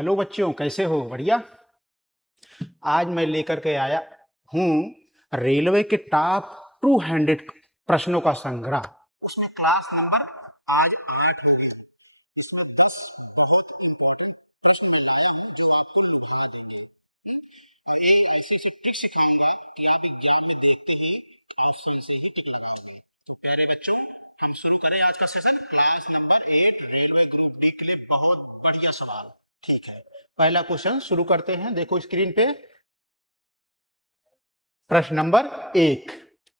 Hello बच्चों, कैसे हो? बढ़िया। आज मैं लेकर के आया हूँ रेलवे के टॉप 200 प्रश्नों का संग्रह। उसमें क्लास नंबर आज 8 हो गया। इसमें 20 टिक सिखाएंगे कि आप एग्जाम में देखते हैं क्वेश्चन से ही जवाब आते हैं। प्यारे बच्चों, हम शुरू करें आज का session. Class number 8 railway group D के लिए बहुत बढ़िया सवाल। ठीक है, पहला क्वेश्चन शुरू करते हैं। देखो स्क्रीन पे प्रश्न नंबर 1।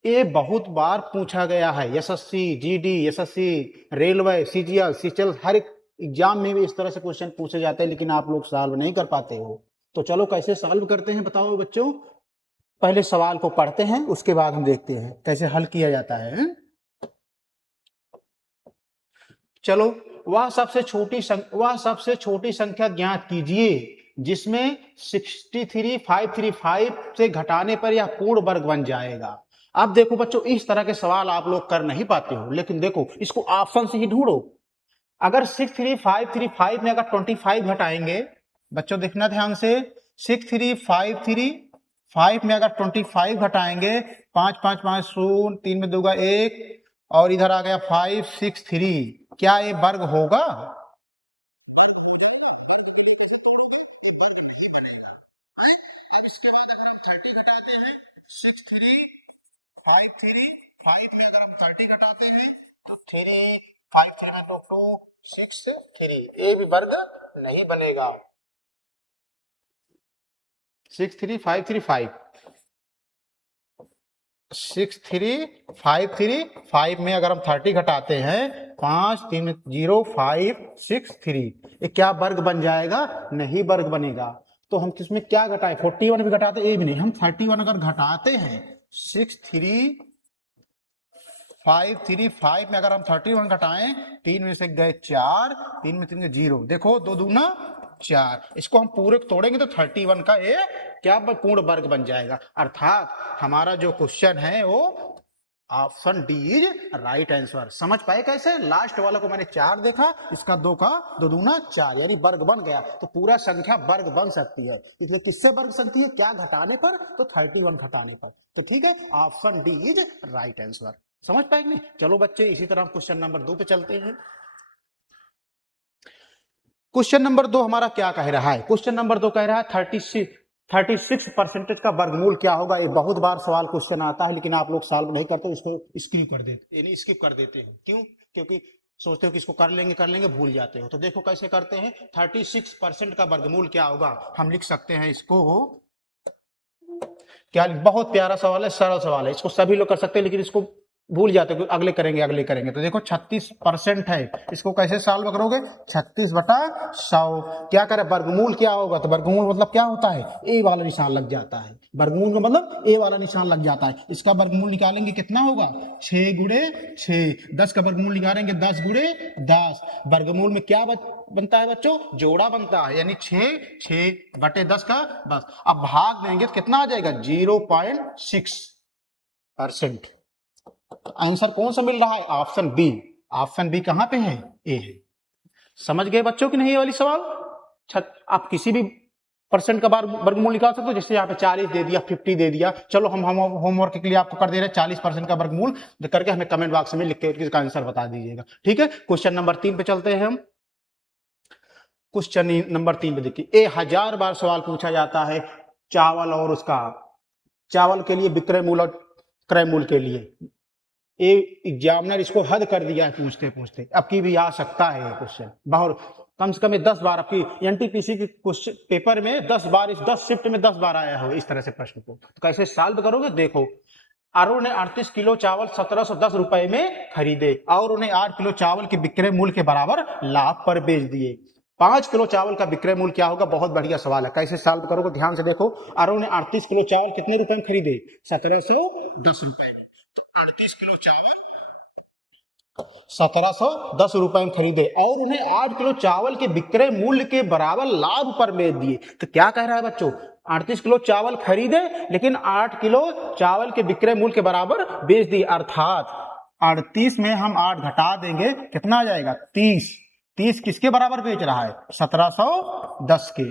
ये बहुत बार पूछा गया है। SSC, GD, SSC, railway, CGL, सीचल, हर एक एग्जाम में भी इस तरह से क्वेश्चन पूछे जाते हैं, लेकिन आप लोग सॉल्व नहीं कर पाते हो। तो चलो कैसे सॉल्व करते हैं बताओ बच्चों। पहले सवाल को पढ़ते हैं, उसके बाद हम देखते हैं कैसे हल किया जाता है। चलो, वह सबसे छोटी संख्या ज्ञात कीजिए जिसमें 63535 से घटाने पर यह पूर्ण वर्ग बन जाएगा। अब देखो बच्चों, इस तरह के सवाल आप लोग कर नहीं पाते हो, लेकिन देखो इसको ऑप्शन से ही ढूंढो। अगर 63535 में अगर 25 घटाएंगे, बच्चों देखना ध्यान से, 63535 में अगर 25 घटाएंगे, 5 5 5 शून्य, 3 में दूंगा 1 और इधर आ गया 563, क्या ये वर्ग होगा? ये भी वर्ग नहीं बनेगा। 63535 में अगर हम 30 घटाते हैं, 5 3 0 5 6 3, ये क्या वर्ग बन जाएगा? नहीं वर्ग बनेगा। तो हम किसमें क्या घटाए? 41 भी घटाते, ये भी नहीं। हम 31 अगर घटाते हैं 63535 में अगर हम 31 घटाएं, 3 में से गए 4, 3 में 3 0, देखो 2 दूना 4, इसको हम पूरे तोड़ेंगे तो 31 का ये क्या पूर्ण वर्ग बन जाएगा। अर्थात हमारा जो क्वेश्चन है वो option D is right answer. समझ पाए कैसे? लास्ट वाला को मैंने 4 देखा, इसका 2 का 2 दूना 4, यानी वर्ग बन गया। तो पूरा संख्या वर्ग बन सकती है, इसलिए किससे वर्ग सकती है? क्या घटाने पर? तो 31 घटाने पर। तो ठीक है, option D is right answer. समझ पाए कि नहीं? चलो बच्चे, इसी तरह क्वेश्चन नंबर 2 पे चलते हैं। क्वेश्चन नंबर 2 हमारा क्या कह रहा है? क्वेश्चन नंबर 2 कह रहा है 36% का वर्गमूल क्या होगा। ये बहुत बार सवाल क्वेश्चन आता है, लेकिन आप लोग सॉल्व नहीं करते, इसको स्किप कर देते, यानी स्किप कर देते हैं। क्यों? क्योंकि सोचते हो कि इसको कर लेंगे, भूल जाते हो। तो देखो कैसे करते हैं। 36% का वर्गमूल क्या होगा? हम लिख सकते हैं इसको, क्या, बहुत प्यारा सवाल है, सरल सवाल है, इसको सभी लोग कर सकते हैं, लेकिन इसको भूल जाते हो, अगले करेंगे। तो देखो 36% है, इसको कैसे सॉल्व करोगे? 36/100। क्या करे? वर्गमूल क्या होगा? तो वर्गमूल मतलब क्या होता है? ए वाला निशान लग जाता है। वर्गमूल का मतलब ए वाला निशान लग जाता है। इसका वर्गमूल निकालेंगे, कितना होगा? 6 गुणे 6। 10 का वर्गमूल निकालेंगे, 10 गुणे 10। वर्गमूल में क्या बनता है बच्चों? जोड़ा बनता है, यानी 6/10 का बस। अब भाग देंगे तो कितना आ जाएगा? 0.6%। आंसर कौन सा मिल रहा है? Option B. ऑप्शन बी कहां पे है? ए है। समझ गए बच्चों कि नहीं ये वाली सवाल? आप किसी भी परसेंट का वर्गमूल निकाल सकते हो। जैसे यहाँ पे 40 दे दिया, 50 दे दिया। चलो हम होमवर्क के लिए आपको कर दे रहे हैं 40% का वर्गमूल करके हमें कमेंट बॉक्स में लिख के इसका आंसर बता दीजिएगा। ठीक है, क्वेश्चन नंबर 3 पे चलते हैं हम। क्वेश्चन नंबर 3 पे देखिए, 1000 बार सवाल पूछा जाता है चावल और उसका, चावल के लिए विक्रय मूल्य और क्रय मूल्य के लिए। ये एग्जामिनर इसको हद कर दिया है पूछते पूछते। अब की भी आ सकता है ये क्वेश्चन, बहुत कम से कम 10 बार आपकी एनटीपीसी के क्वेश्चन पेपर में 10 बार, इस 10 शिफ्ट में 10 बार आया हो इस तरह से प्रश्न को। तो कैसे सॉल्व करोगे? देखो, अरुण ने 38 किलो चावल 1710 रुपए में खरीदे और उन्हें 8 किलो चावल के विक्रय मूल्य के बराबर लाभ पर बेच दिए। 5 किलो चावल का विक्रय मूल्य क्या होगा? बहुत बढ़िया सवाल है, कैसे सॉल्व करोगे? ध्यान से देखो, अरुण ने 38 किलो चावल कितने रुपए में खरीदे? 1710 रुपए में। तो 38 किलो चावल 1710 रुपए में खरीदे और उन्हें 8 किलो चावल के विक्रय मूल्य के बराबर लाभ पर बेच दिए। तो क्या कह रहा है बच्चों? 38 किलो चावल खरीदे, लेकिन 8 किलो चावल के विक्रय मूल्य के बराबर बेच दिए। अर्थात 38 में हम 8 घटा देंगे, कितना आ जाएगा? 30। 30 किसके बराबर बेच रहा है? 1710 के।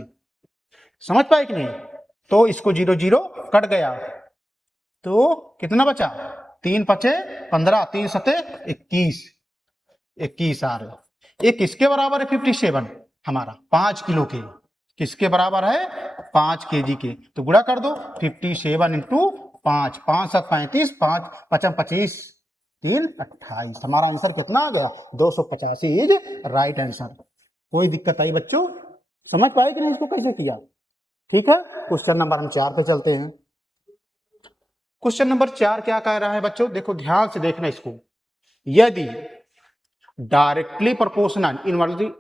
समझ पाए कि नहीं? तो इसको 0 0 कट गया तो कितना बचा? 3 पचे 15, 3 सते 21, 21 आ रहे। ये किसके बराबर है? 57 हमारा 5 किलो के। किसके बराबर है? 5 केजी के। तो गुणा कर दो 57 इंटू 5, 5 7 35, 5 5 25, 3 28। हमारा आंसर कितना आ गया? 285 इज राइट आंसर। कोई दिक्कत आई बच्चों? समझ पाए कि नहीं इसको कैसे किया? ठीक है, क्वेश्चन नंबर हम 4 पे चलते हैं। क्वेश्चन नंबर 4 क्या कह रहा है बच्चों? देखो ध्यान से देखना इसको। यदि डायरेक्टली प्रोपोर्शनल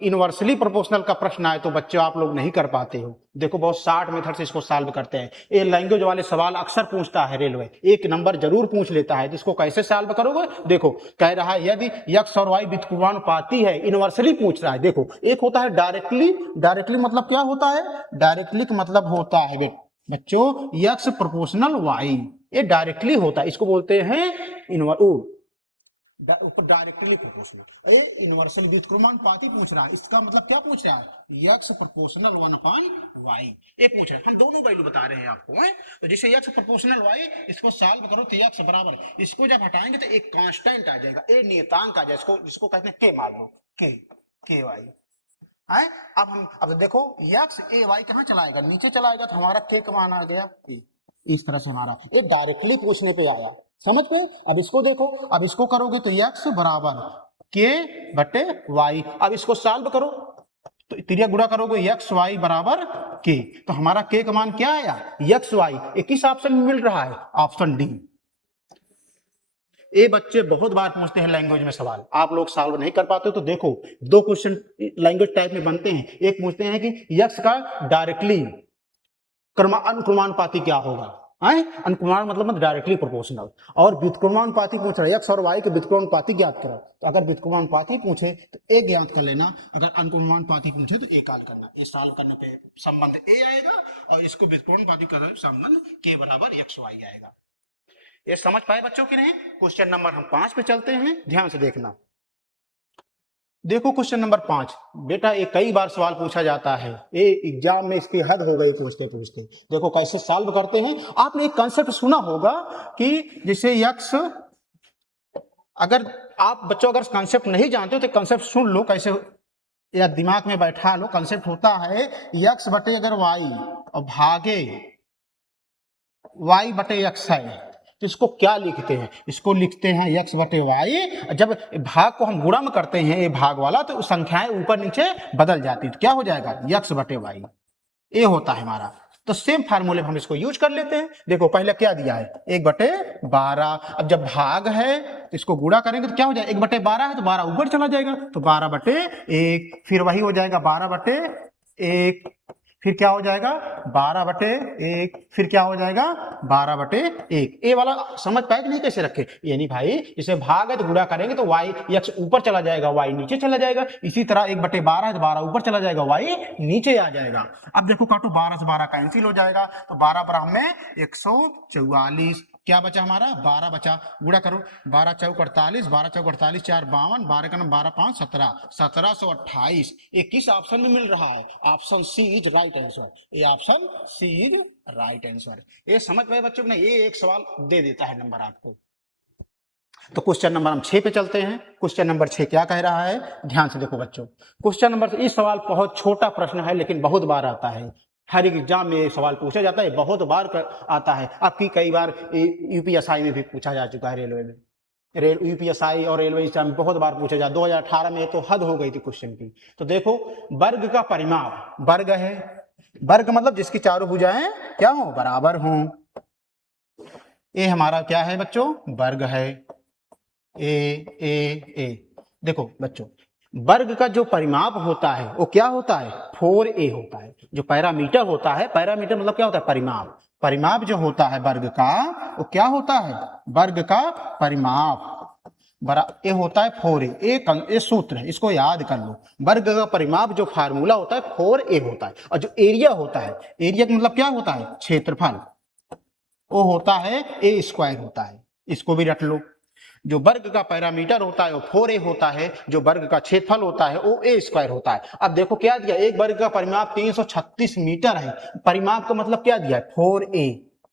इनवर्सली प्रोपोर्शनल का प्रश्न आए तो बच्चों आप लोग नहीं कर पाते हो। देखो बहुत 60 मेथड से इसको सॉल्व करते हैं। ये लैंग्वेज वाले सवाल अक्सर पूछता है रेलवे, एक नंबर जरूर पूछ लेता है। तो इसको कैसे सॉल्व करोगे? देखो कह रहा है यदि x और y व्युत्क्रमानुपाती है, इनवर्सली पूछ रहा है। देखो एक होता है डायरेक्टली मतलब क्या होता है? डायरेक्टली का मतलब होता है बच्चों x प्रोपोर्शनल y, ये डायरेक्टली होता है। इसको बोलते हैं डायरेक्टली प्रोपोर्शनल। ये इनवर्सल व्युत्क्रमानुपाती पूछ रहा है। इसका मतलब क्या पूछ रहा है? x प्रोपोर्शनल 1/y ये पूछ रहा है। हम दोनों वैल्यू बता रहे हैं आपको है। तो जैसे x प्रोपोर्शनल y, इसको सॉल्व करो तो x बराबर, इसको जब हटाएंगे तो एक कांस्टेंट आ जाएगा, ए नियतांक आ जाएगा, जिसको कहते हैं के मान लो, के वाई है। अब देखो x ए वाई कहां चलाएगा? नीचे चलाएगा, तो हमारा के का मान आ गया e। इस तरह से हमारा ये डायरेक्टली पूछने पे आया। समझ पे? अब इसको देखो, अब इसको करोगे तो x बराबर के बटे वाई। अब इसको सॉल्व करो तो त्रिया गुणा करोगे x y बराबर के, तो हमारा के का मान क्या आया? x y। किस ऑप्शन में मिल रहा है? Option D. ये बच्चे बहुत बार पूछते हैं लैंग्वेज में सवाल, आप लोग सॉल्व नहीं कर पाते। तो देखो दो क्वेश्चन लैंग्वेज टाइप में बनते हैं। एक पूछते हैं कि x का डायरेक्टली अनुक्रमानुपाती क्या होगा? अनुक्रमान मतलब डायरेक्टली प्रोपोर्शनल। और व्युत्क्रमानुपाती पूछ रहा है x और y के व्युत्क्रमानुपाती ज्ञात करो। तो अगर व्युत्क्रमानुपाती पूछे तो ए ज्ञात कर लेना, अगर अनुक्रमानुपाती पूछे तो ए काल करना। ये सॉल्व करने पे संबंध ए आएगा और इसको व्युत्क्रमानुपाती का संबंध के बराबर x y आएगा। ये समझ पाए बच्चों की नहीं? क्वेश्चन नंबर हम 5 पे चलते हैं, ध्यान से देखना। देखो क्वेश्चन नंबर 5 बेटा, ये कई बार सवाल पूछा जाता है, ये एग्जाम में इसकी हद हो गई पूछते पूछते। देखो कैसे सॉल्व करते हैं। आपने एक कंसेप्ट सुना होगा कि जैसे x, अगर आप बच्चों अगर कंसेप्ट नहीं जानते हो तो कंसेप्ट सुन लो कैसे, या दिमाग में बैठा लो। कंसेप्ट होता है x बटे अगर y और भागे y बटे x है तो इसको क्या लिखते हैं? इसको लिखते हैं x बटे y। जब भाग को हम गुणा में करते हैं, ये भाग वाला, तो संख्याएं ऊपर नीचे बदल जाती है। तो क्या हो जाएगा? x बटे y। ये होता है हमारा। तो सेम फार्मूले हम इसको यूज कर लेते हैं। देखो पहले क्या दिया है? 1/12। अब जब भाग है तो इसको गुणा करेंगे तो क्या हो जाएगा? 1/12 है तो 12 ऊपर चला जाएगा, तो 12/1। फिर वही हो जाएगा 12/1। फिर क्या हो जाएगा? 12/1। फिर क्या हो जाएगा? 12/1। ये वाला समझ पाए कि नहीं कैसे रखे? ये नहीं भाई, इसे भाग है तो गुणा करेंगे तो y x ऊपर चला जाएगा, y नीचे चला जाएगा। इसी तरह 1/12 है तो 12 ऊपर चला जाएगा, y नीचे आ जाएगा। अब देखो काटो, 12 से 12 कैंसिल हो जाएगा, तो 12 पर हमें 144। क्या बचा हमारा? 12 बचा। गुणा करो, 12 चौक 48, 12 चौक 48, 4 52, 12 का 12 5 17, 1728। ये किस ऑप्शन में मिल रहा है? Option C is right answer. ये option C is right answer. ये समझ पाए बच्चों ने? ये एक सवाल दे देता है नंबर आपको। तो क्वेश्चन नंबर हम 6 पे चलते हैं। क्वेश्चन नंबर 6 क्या कह रहा है? ध्यान से देखो बच्चों। क्वेश्चन नंबर, इस सवाल बहुत छोटा प्रश्न है लेकिन बहुत बार आता है, हर एग्जाम में ये सवाल पूछा जाता है, बहुत बार आता है। आपकी कई बार यूपीएसआई में भी पूछा जा चुका है, रेलवे में, यूपीएसआई और रेलवे एग्जाम में बहुत बार पूछा जा। 2018 में तो हद हो गई थी क्वेश्चन की। तो देखो वर्ग का परिमाप, वर्ग है, वर्ग मतलब जिसकी चारों भुजाएं क्या हो? बराबर हो। ये हमारा क्या है बच्चों? वर्ग है। ए। देखो बच्चों, वर्ग का जो परिमाप होता है वो क्या होता है? 4a होता है। जो पैरामीटर होता है, पैरामीटर मतलब क्या होता है? परिमाप। परिमाप जो होता है वर्ग का, वो क्या होता है? वर्ग का परिमाप ये होता है 4a। ये सूत्र है, इसको याद कर लो। वर्ग का परिमाप जो फार्मूला होता है 4a होता है। और जो एरिया होता है, एरिया का मतलब क्या होता है? क्षेत्रफल। वो होता है a² होता है। इसको भी रट लो। जो वर्ग का पैरामीटर होता है वो 4a होता है, जो वर्ग का क्षेत्रफल होता है वो a स्क्वायर होता है। अब देखो क्या दिया, एक वर्ग का परिमाप 336 मीटर है, परिमाप का मतलब क्या दिया है 4a,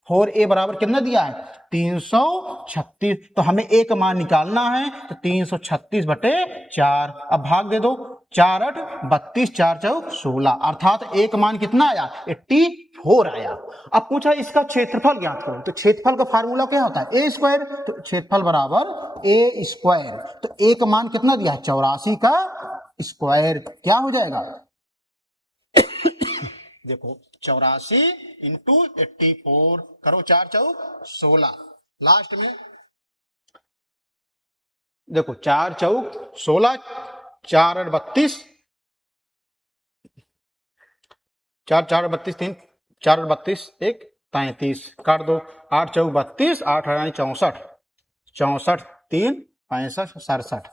4a बराबर कितना दिया है 336, तो हमें a का मान निकालना है, तो 336/4, अब भाग दे दो, 4 8 32, 4 4 16, अर्थात a का मान कितना आया 84 आया। अब पूछा इसका क्षेत्रफल ज्ञात करो, तो क्षेत्रफल का फार्मूला क्या होता है a स्क्वायर, तो क्षेत्रफल बराबर a स्क्वायर, तो a का मान कितना दिया है 84 का स्क्वायर, क्या हो जाएगा देखो 84 इंटू 84 करो, 4 4 16, लास्ट में देखो 4 4 16, 4 8 32, 4 4 32, 3 4 8 32, 1 33, काट दो, 8 4 32, 8 8 64, 64 3 65 67,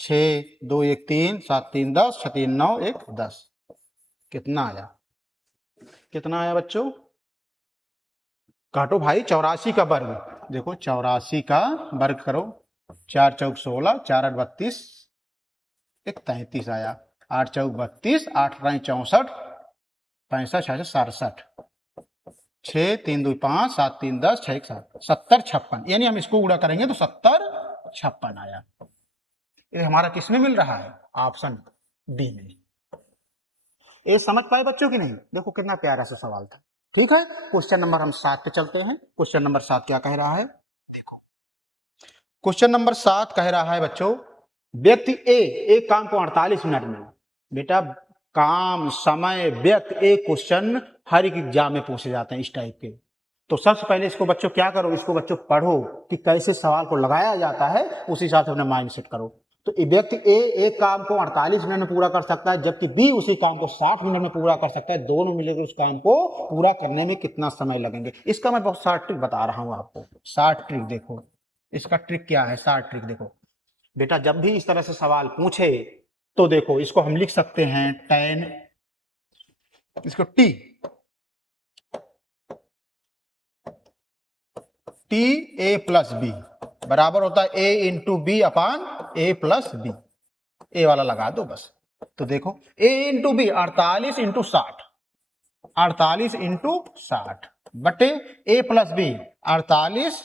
6 2 1 3 7 3 10, 6 3 9 1 10, कितना आया, कितना आया बच्चों, काटो भाई 84 का वर्ग, देखो 84 का वर्ग करो, 4 चौक 16, 4 8 32, 1 33 आया, 8 चौक 32, 8 8 64, 65 66 67, 6 3 2 5 7 3 10, 6 1 7, 70 56, यानी हम इसको गुणा करेंगे तो 70 56 आया। ये हमारा किसमें मिल रहा है, ऑप्शन बी में। ये समझ पाए बच्चों की नहीं, देखो कितना प्यारा सा सवाल था। ठीक है, क्वेश्चन नंबर हम 7 पे चलते हैं। क्वेश्चन नंबर 7 क्या कह रहा है, क्वेश्चन नंबर 7 कह रहा है बच्चों, व्यक्ति ए एक काम को 48 मिनट में, बेटा काम समय व्यक्त एक क्वेश्चन हर एक एग्जाम में पूछे जाते हैं इस टाइप के, तो सबसे पहले इसको बच्चों क्या करो, इसको बच्चों पढ़ो कि कैसे सवाल को लगाया जाता है, उस हिसाब से अपना माइंड सेट करो। तो व्यक्ति ए एक काम को 48 मिनट में पूरा कर सकता है, जबकि बी उसी काम को 60 मिनट में पूरा कर सकता है, दोनों मिलकर उस काम को पूरा करने में कितना समय लगेंगे। इसका मैं बहुत सारा ट्रिक बता रहा हूं आपको, 60 ट्रिक देखो, इसका ट्रिक क्या है, 60 ट्रिक देखो बेटा, जब भी इस तरह से सवाल पूछे तो देखो इसको हम लिख सकते हैं 10, इसको टी ए प्लस बी बराबर होता है ए into B upon A plus B, ए वाला लगा दो बस। तो देखो ए इंटू बी 48 इंटू 60, 48 इंटू 60 बटे ए प्लस बी 48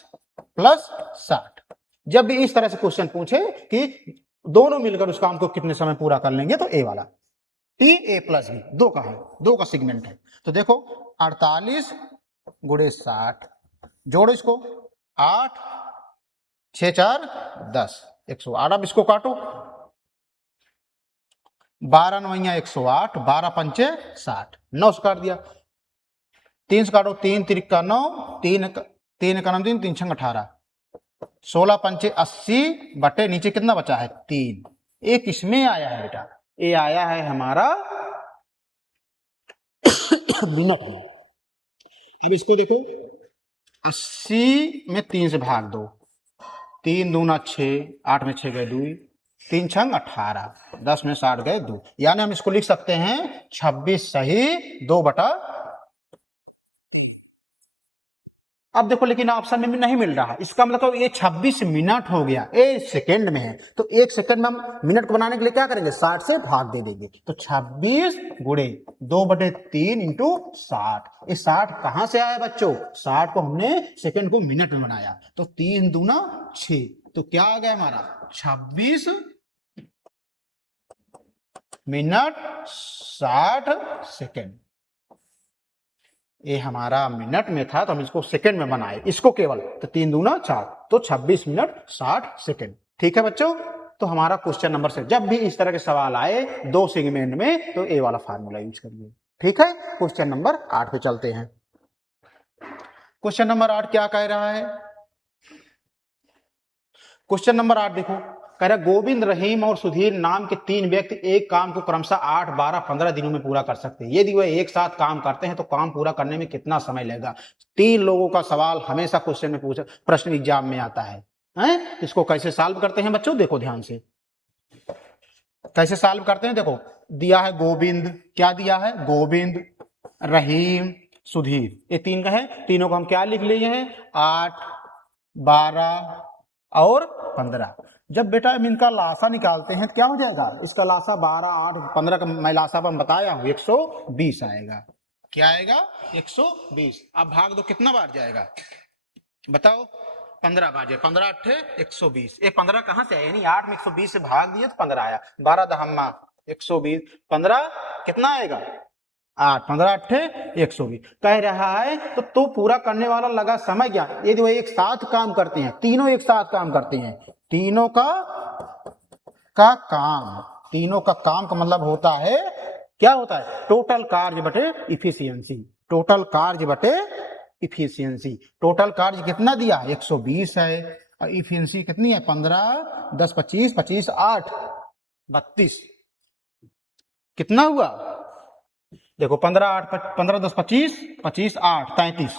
प्लस 60। जब भी इस तरह से क्वेश्चन पूछे कि दोनों मिलकर उस काम को कितने समय पूरा कर लेंगे, तो ए वाला टी ए प्लस बी, दो का है, दो का सेगमेंट है। तो देखो 48 गुणे 60, जोड़ो इसको 8 6 4 10, 108, अब इसको काटो, 12 9 108, 12 पंचे 60, 9 से काट दिया, 3 से काटो, 3 3 का 9, 3 का 9 3 6 18, 16 पंचे 80 बटे नीचे कितना बचा है 3, एक इसमें आया है बेटा, ये आया है हमारा मिनट में। अब इसको देखो 80 में 3 से भाग दो, 3 दूना 6, 8 में 6 गए 2, 3 छंग 18, 10 में 60 गए 2, यानी हम इसको लिख सकते हैं 26 सही 2 बटा। अब देखो लेकिन ऑप्शन में नहीं मिल रहा, इसका मतलब ये 26 मिनट हो गया, ये सेकंड में है, तो एक सेकंड में हम मिनट को बनाने के लिए क्या करेंगे 60 से भाग दे देंगे, तो 26 गुणे 2/3 इंटू 60, ये 60 कहां से आया बच्चों, 60 को हमने सेकंड को मिनट में बनाया, तो 3 दूना 6, तो क्या आ गया हमारा 26 मिनट 60 सेकंड। ये हमारा मिनट में था तो हम इसको सेकंड में बनाए, इसको केवल, तो 3 दूना 4, तो 26 मिनट 60 सेकंड। ठीक है बच्चों, तो हमारा क्वेश्चन नंबर से जब भी इस तरह के सवाल आए दो सेगमेंट में, तो ए वाला फार्मूला यूज करिए। ठीक है, क्वेश्चन नंबर 8 पे चलते हैं। क्वेश्चन नंबर 8 क्या कह रहा है, क्वेश्चन नंबर 8 देखो, कह रहा गोविंद, रहीम और सुधीर नाम के 3 व्यक्ति एक काम को क्रमशः 8 12 15 दिनों में पूरा कर सकते हैं। यदि वह एक साथ काम करते हैं तो काम पूरा करने में कितना समय लगेगा। 3 लोगों का सवाल हमेशा क्वेश्चन में पूछा, प्रश्न एग्जाम में आता है, हैं? इसको कैसे सॉल्व करते हैं बच्चों, देखो ध्यान से कैसे सॉल्व करते हैं। देखो दिया है गोविंद, क्या दिया है गोविंद, रहीम, सुधीर, ये 3 का है, तीनों को हम क्या लिख लिए हैं 8 12 और 15। जब बेटा हम इनका लासा निकालते हैं तो क्या हो जाएगा, इसका लासा 12, 8, 15 का मैं लासा पर बताया हूं 120 आएगा। क्या आएगा, 120। अब भाग दो, कितना बार जाएगा बताओ, 15 भाजे 15 अट्ठे 120। ये 15 कहां से आया, यानी 8 में 120 से भाग दिए तो 15 आया। 12 दहम्मा 120, 15 कितना आएगा 8, 15 अट्ठे 120 कह रहा है। तो पूरा करने वाला लगा समय क्या, यदि वो एक साथ काम करते हैं, तीनों एक साथ काम करते हैं, तीनों का काम, तीनों का काम का मतलब होता है, क्या होता है, टोटल कार्य बटे इफिशियंसी। टोटल कार्य बटे इफिशियंसी। टोटल कार्य कितना दिया 120 है, और इफिशियंसी कितनी है 15, 10 25, 25 8 32। कितना हुआ देखो, 15 8 15 10 25, 25 8 33।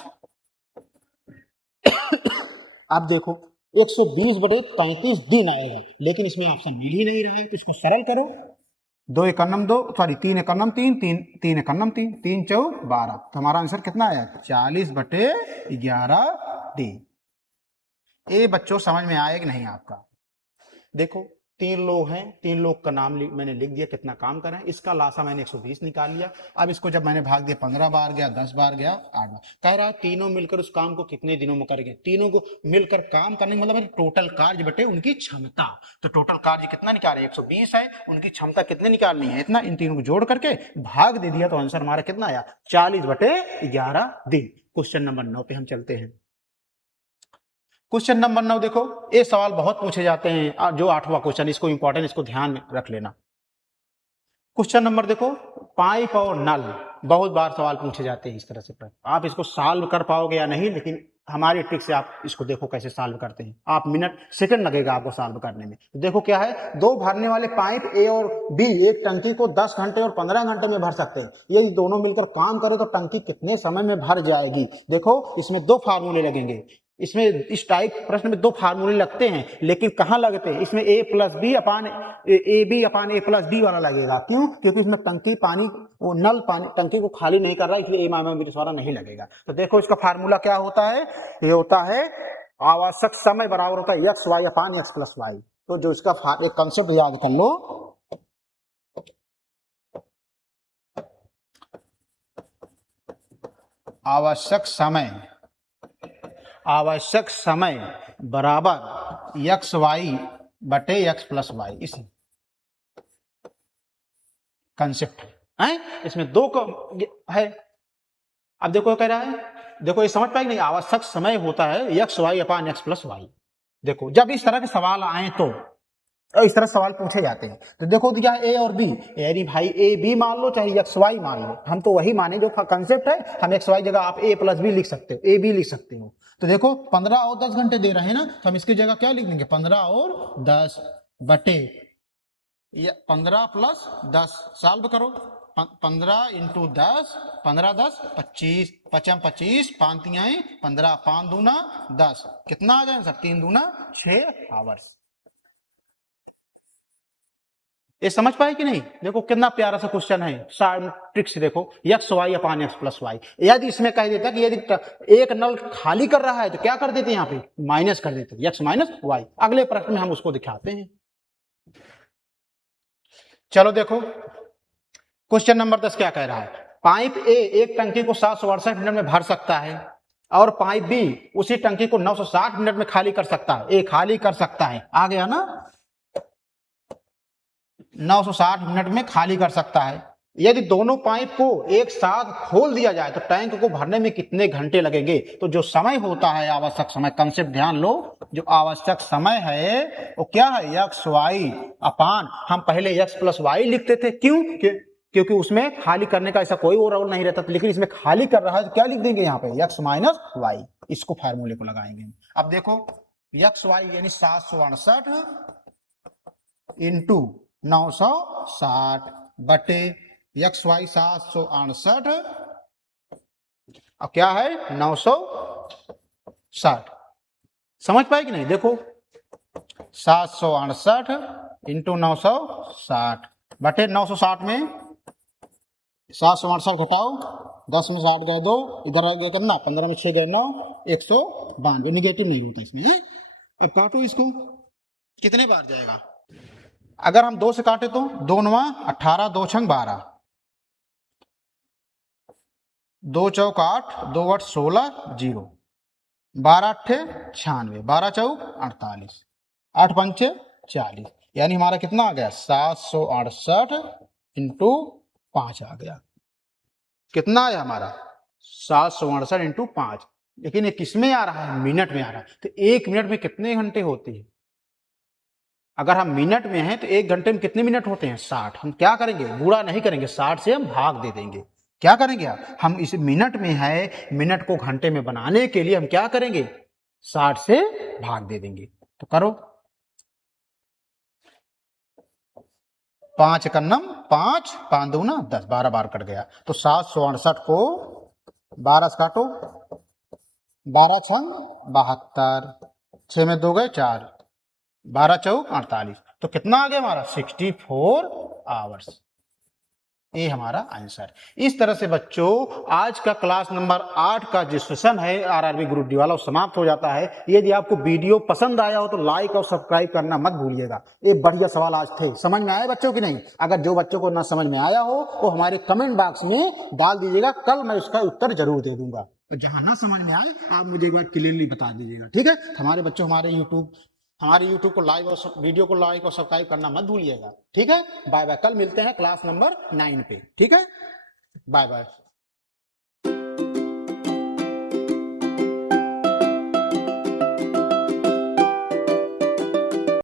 अब देखो 120 बटे 33 दिन आएगा, लेकिन इसमें ऑप्शन मिल ही नहीं रहा है, तो इसको सरल करो। 2 एकन्नम 2, सॉरी 3 एकन्नम 3, 3 एकन्नम 3, 3 चौ 12। तो हमारा आंसर कितना आया 40 बटे 11 दिन। ये बच्चों समझ में आया कि नहीं आपका। देखो 3 लोग हैं, 3 लोग का नाम मैंने लिख दिया, कितना काम कर रहे हैं, इसका लासा मैंने 120 निकाल लिया। अब इसको जब मैंने भाग दिया 15 बार गया, 10 बार गया, 8 बार। कह रहा है तीनों मिलकर उस काम को कितने दिनों में करेंगे। तीनों को मिलकर काम करने का मतलब है टोटल कार्य बटे उनकी क्षमता। तो टोटल कार्य कितना निकाल रहे हैं 120 है, उनकी क्षमता कितने निकालनी है इतना, इन तीनों को जोड़ करके भाग दे दिया, तो आंसर हमारा कितना आया 40 बटे 11 दिन। क्वेश्चन नंबर 9 पे हम चलते हैं। क्वेश्चन नंबर 9 देखो, ये सवाल बहुत पूछे जाते हैं, जो 8वां क्वेश्चन, इसको इंपॉर्टेंट, इसको ध्यान में रख लेना। क्वेश्चन नंबर देखो, पाइप और नल, बहुत बार सवाल पूछे जाते हैं इस तरह से। आप इसको सॉल्व कर पाओगे या नहीं, लेकिन हमारी ट्रिक से आप इसको देखो कैसे सॉल्व करते हैं। आप मिनट सेकंड लगेगा आपको सॉल्व करने में। तो देखो क्या है, 2 भरने वाले पाइप ए और बी एक टंकी को 10 घंटे और 15 घंटे में भर सकते हैं। यदि दोनों मिलकर काम करें तो टंकी कितने समय में भर जाएगी। देखो इसमें 2 फार्मूले लगेंगे, इसमें इस टाइप प्रश्न में 2 फार्मूले लगते हैं, लेकिन कहां लगते हैं, इसमें a plus B upon A B upon A plus D वाला लगेगा। क्यों, क्योंकि इसमें टंकी पानी, वो नल पानी टंकी को खाली नहीं कर रहा है, इसलिए ए माइनस वाला नहीं लगेगा। तो देखो इसका फार्मूला क्या होता है, ये होता है आवश्यक समय बराबर होता है एक्स वाई अपान एक्स प्लस वाई। तो जो इसका एक कंसेप्ट याद कर लो, आवश्यक समय बराबर एक्स वाई बटे एक्स प्लस वाई। इसी कंसेप्ट है, इसमें 2 है। अब देखो कह रहा है, देखो ये समझ पाएंगे नहीं, आवश्यक समय होता है एक्स वाई अपान एक्स प्लस वाई। देखो जब इस तरह के सवाल आए तो इस तरह सवाल पूछे जाते हैं। तो देखो दिया ए और बी, यानी भाई ए बी मान लो चाहे एक्स वाई मान लो, हम तो वही माने जो कंसेप्ट है। हम एक्स वाई जगह आप ए प्लस बी लिख सकते हो, ए बी लिख सकते हो। तो देखो 15 और 10 घंटे दे रहे हैं ना, तो हम इसकी जगह क्या लिख देंगे 15 और 10 बटे 15 प्लस 10। सॉल्व करो, 15 इंटू 10, 15 10 25, 55 25, 5 तिहाई 15, 5 दूना 10, कितना आ जाए सर 3 दूना 6 आवर्स। ये समझ पाए कि नहीं। देखो कितना प्यारा सा क्वेश्चन है, ट्रिक से देखो, एक्स वाई अपान एक्स प्लस वाई। यदि इसमें कह देता कि यदि एक नल खाली कर रहा है तो क्या कर देते यहाँ पे माइनस कर देते, एक्स माइनस वाई। अगले प्रश्न में हम उसको दिखाते हैं। चलो देखो क्वेश्चन नंबर 10 क्या कह रहा है, पाइप ए एक टंकी को 768 मिनट में भर सकता है, और पाइप बी उसी टंकी को 960 मिनट में खाली कर सकता है। ए खाली कर सकता है, आ गया ना, 960 मिनट में खाली कर सकता है। यदि दोनों पाइप को एक साथ खोल दिया जाए तो टैंक को भरने में कितने घंटे लगेंगे। तो जो समय होता है आवश्यक समय, कंसेप्ट ध्यान लो, जो आवश्यक समय है वो क्या है एक्स वाई अपान, हम पहले एक्स प्लस वाई लिखते थे। क्यों, क्योंकि उसमें खाली करने का ऐसा कोई और रोल नहीं रहता, लेकिन इसमें खाली कर रहा है तो क्या लिख देंगे यहाँ पे एक्स माइनस वाई। इसको फार्मूले को लगाएंगे। अब देखो एक्स वाई यानी 768 इंटू 960 बटे एक्स वाई 768, अब क्या है 960। समझ पाए कि नहीं। देखो 768 इंटू 960 बटे 960 में 768 घटाओ, 10 में 60 गए 2, इधर आ गया कितना 15 में 6 गए 9, 192। निगेटिव नहीं होता इसमें है? अब काटो इसको, कितने बार जाएगा? अगर हम 2 से काटे तो 2 9 18, 2 छंग 12, 2 चौक 8, 2 8 16, 0, 12 अट्ठे 96, 12 चौक 48, 8 पंचे 40, यानी हमारा कितना आ गया? 768 इंटू 5 आ गया। कितना आया हमारा? 768 इंटू 5। लेकिन ये किस में आ रहा है? मिनट में आ रहा है। तो 1 मिनट में कितने घंटे होते हैं? अगर हम मिनट में हैं तो 1 घंटे में कितने मिनट होते हैं? 60। हम क्या करेंगे? गुणा नहीं करेंगे, 60 से हम भाग दे देंगे। क्या करेंगे? हम इस मिनट में है, मिनट को घंटे में बनाने के लिए हम क्या करेंगे? 60 से भाग दे देंगे। तो करो, 5 कन्नम 5, 5 दूना 10, 12 बार कट गया। तो 768 को 12 से काटो, 12 छंग 72, 6 में 2 गए 4, 12 चौक 48। तो कितना आ गया हमारा? 64 आवर्स। ये हमारा आंसर। इस तरह से बच्चों आज का क्लास नंबर 8 का जो सेशन है आरआरबी ग्रुप डी वाला वो समाप्त हो जाता है। यदि आपको वीडियो पसंद आया हो तो लाइक और सब्सक्राइब करना मत भूलिएगा। ये बढ़िया सवाल आज थे, समझ में आए बच्चों की नहीं? अगर जो बच्चों को ना समझ में आया हो वो हमारे कमेंट बॉक्स में डाल दीजिएगा, कल मैं उसका उत्तर जरूर दे दूंगा। तो जहां ना समझ में आए आप मुझे एक बार क्लियरली बता दीजिएगा, ठीक है? हमारे बच्चों हमारे यूट्यूब को लाइक और वीडियो को लाइक और सब्सक्राइब करना मत भूलिएगा, ठीक है? Bye bye. कल मिलते हैं क्लास नंबर 9 पे, ठीक है? Bye bye.